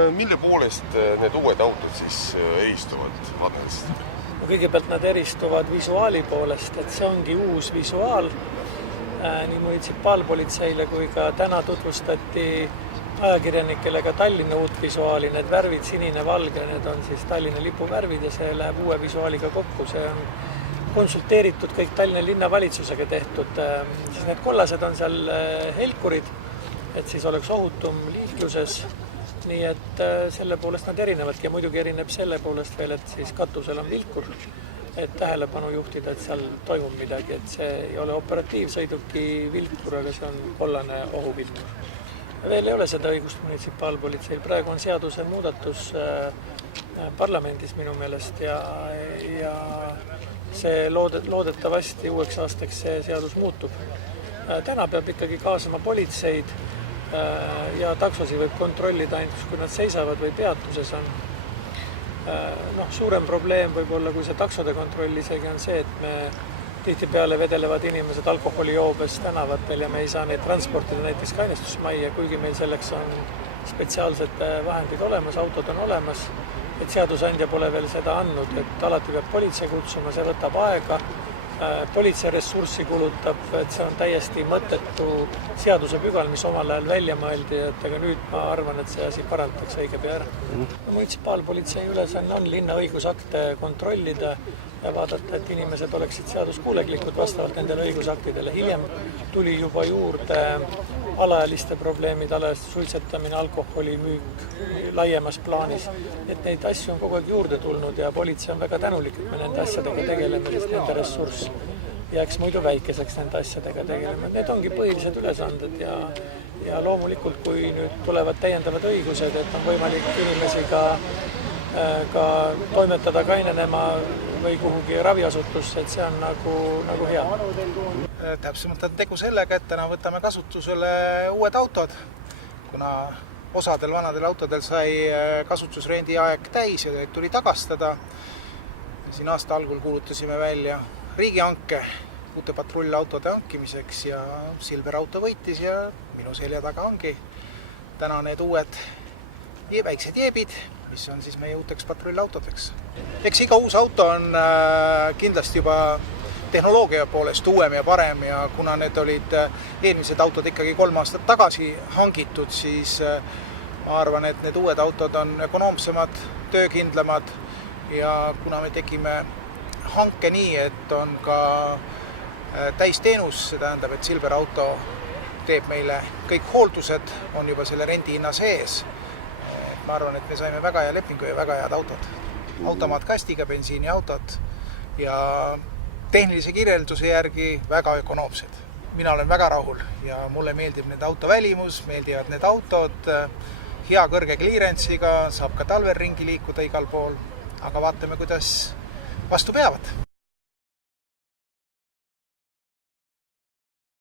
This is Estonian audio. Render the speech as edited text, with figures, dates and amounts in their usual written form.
Mille poolest need uued autod siis eristuvad vanadest? Kõigepealt nad eristuvad visuaali poolest, et see ongi uus visuaal nii munitsipaalpolitseile kui ka täna tutvustati ajakirjanikele ka Tallinna uut visuaali. Need värvid sinine, valge, need on siis Tallinna lipu värvid ja see läheb uue visuaaliga kokku. See on konsulteeritud kõik Tallinna linnavalitsusega tehtud. Siis need kollased on seal helkurid, et siis oleks ohutum liikluses. Nii et selle poolest nad erinevadki ja muidugi erineb selle poolest veel, et siis katusel on vilkur, et tähelepanu juhtida, et seal toimub midagi, et see ei ole operatiivsõiduki vilkur, aga see on kollane ohuvilkur. Veel ei ole seda õigust munitsipaalpolitseil. Praegu on seaduse muudatus parlamendis minu meelest ja see loodetavasti uueks aastaks see seadus muutub. Täna peab ikkagi kaasama politseid ja taksosi võib kontrollida ainult, kui nad seisavad või peatuses on. Suurem probleem võib olla, kui see taksode kontroll isegi on see, et me tihtipeale vedelevad inimesed alkoholijoobes tänavatel ja me ei saa neid transportida näiteks kainestusmajja, kuigi meil selleks on spetsiaalsed vahendid olemas, autod on olemas, et seadusandja pole veel seda andnud, et alati peab politsei kutsuma, see võtab aega, politsei ressurssi kulutab, et see on täiesti mõttetu seadusepügal, mis omal ajal välja mõeldi, et aga nüüd ma arvan, et see asi parandatakse õige pea ära. Munitsipaalpolitsei ülesanne on linna õigusakte kontrollida ja vaadata, et inimesed oleksid seaduskuuleglikud vastavalt nendele õigusaktidele. Hiljem tuli juba juurde alaealiste probleemid, alaealiste suitsetamine, alkoholi müük laiemas plaanis. Et neid asju on kogu aeg juurde tulnud ja politsei on väga tänulik, et me nende asjadega tegeleme, sest nende ressurss jääks muidu väikeseks nende asjadega tegelema. Need ongi põhilised ülesanded ja loomulikult, kui nüüd tulevad täiendavad õigused, et on võimalik inimesi ka toimetada kainenema või kuhugi raviasutusse, et see on nagu hea. Täpsemalt on tegu sellega, et täna võtame kasutusele uued autod, kuna osadel vanadel autodel sai kasutusrendi aeg täis ja tuli tagastada. Siin aasta algul kuulutasime välja riigihanke uute patrullautode hankimiseks ja Silver auto võitis ja minu selja taga ongi täna need uued väiksed jeebid, mis on siis meie uuteks patrullautodeks. Eks iga uus auto on kindlasti juba tehnoloogia poolest uuem ja parem ja kuna need olid eelmised autod ikkagi 3 aastat tagasi hangitud, siis ma arvan, et need uued autod on ökonoomsemad, töökindlamad ja kuna me tegime hanke nii, et on ka täisteenus, see tähendab, et Silver auto teeb meile kõik hooldused, on juba selle rendihinna sees. Ma arvan, et me saime väga hea lepingu ja väga head autod. Automaatkastiga, bensiiniautod ja tehnilise kirjelduse järgi väga ökonoomsed. Mina olen väga rahul ja mulle meeldib need auto välimus, meeldivad need autod, hea kõrge clearance'iga, saab ka talvel ringi liikuda igal pool, aga vaatame, kuidas vastu peavad.